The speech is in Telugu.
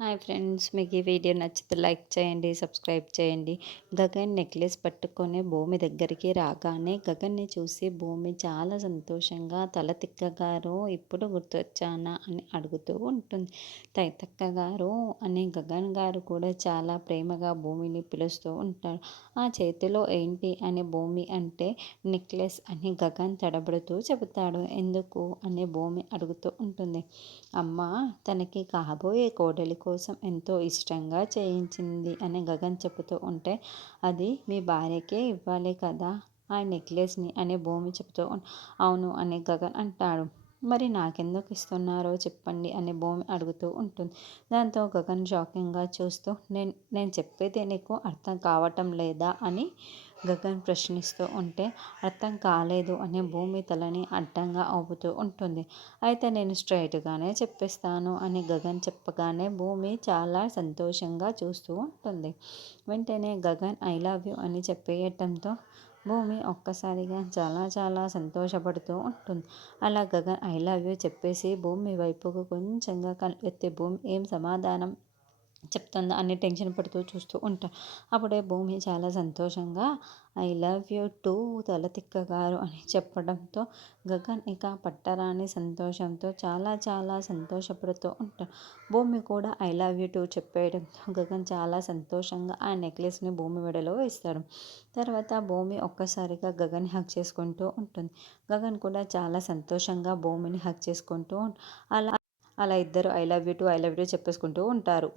హాయ్ ఫ్రెండ్స్, మీకు ఈ వీడియో నచ్చితే లైక్ చేయండి, సబ్స్క్రైబ్ చేయండి. గగన్ నెక్లెస్ పట్టుకొని భూమి దగ్గరికి రాగానే గగన్ని చూసి భూమి చాలా సంతోషంగా తల తిక్కగారు ఇప్పుడు గుర్తొచ్చానా అని అడుగుతూ ఉంటుంది. తైతక్క గారు అని గగన్ గారు కూడా చాలా ప్రేమగా భూమిని పిలుస్తూ ఉంటాడు. ఆ చేతిలో ఏంటి అని భూమి అంటే నెక్లెస్ అని గగన్ తడబడుతూ చెబుతాడు. ఎందుకు అని భూమి అడుగుతూ ఉంటుంది. అమ్మ తనకి కాబోయే కోడలి కోసం ఎంతో ఇష్టంగా చేయించింది అని గగన్ చెబుతూ ఉంటే, అది మీ భార్యకే ఇవ్వాలి కదా ఆ నెక్లెస్ని అని భూమి చెబుతూ అవును అని గగన్ అంటాడు. మరి నాకెందుకు ఇస్తున్నారో చెప్పండి అని భూమి అడుగుతూ ఉంటుంది. దాంతో గగన్ షాకింగ్గా చూస్తూ నేను చెప్పేది నీకు అర్థం కావటం లేదా అని గగన్ ప్రశ్నిస్తూ ఉంటే, అర్థం కాలేదు అని భూమి తలని అడ్డంగా ఊపుతూ ఉంటుంది. అయితే నేను స్ట్రైట్గానే చెప్పేస్తాను అని గగన్ చెప్పగానే భూమి చాలా సంతోషంగా చూస్తూ ఉంటుంది. వెంటనే గగన్ ఐ లవ్ యూ అని చెప్పేయటంతో భూమి ఒక్కసారిగా చాలా చాలా సంతోషపడుతూ ఉంటుంది. అలా గగన్ ఐ లవ్ యూ చెప్పేసి భూమి వైపుకు కొంచెంగా ఎత్తి భూమి ఏం సమాధానం చెప్తుందా అని టెన్షన్ పడుతూ చూస్తూ ఉంటా. అప్పుడే భూమి చాలా సంతోషంగా ఐ లవ్ యూ టూ తలతిక్కగారు అని చెప్పడంతో గగన్ ఇక పట్టరాని సంతోషంతో చాలా చాలా సంతోషపడుతూ ఉంటాడు. భూమి కూడా ఐ లవ్ యూ టూ చెప్పేయడంతో గగన్ చాలా సంతోషంగా ఆ నెక్లెస్ని భూమి మెడలో వేస్తాడు. తర్వాత భూమి ఒక్కసారిగా గగన్ హగ్ చేసుకుంటూ ఉంటుంది. గగన్ కూడా చాలా సంతోషంగా భూమిని హగ్ చేసుకుంటూ అలా అలా ఇద్దరు ఐ లవ్ యూ టూ చెప్పేసుకుంటూ ఉంటారు.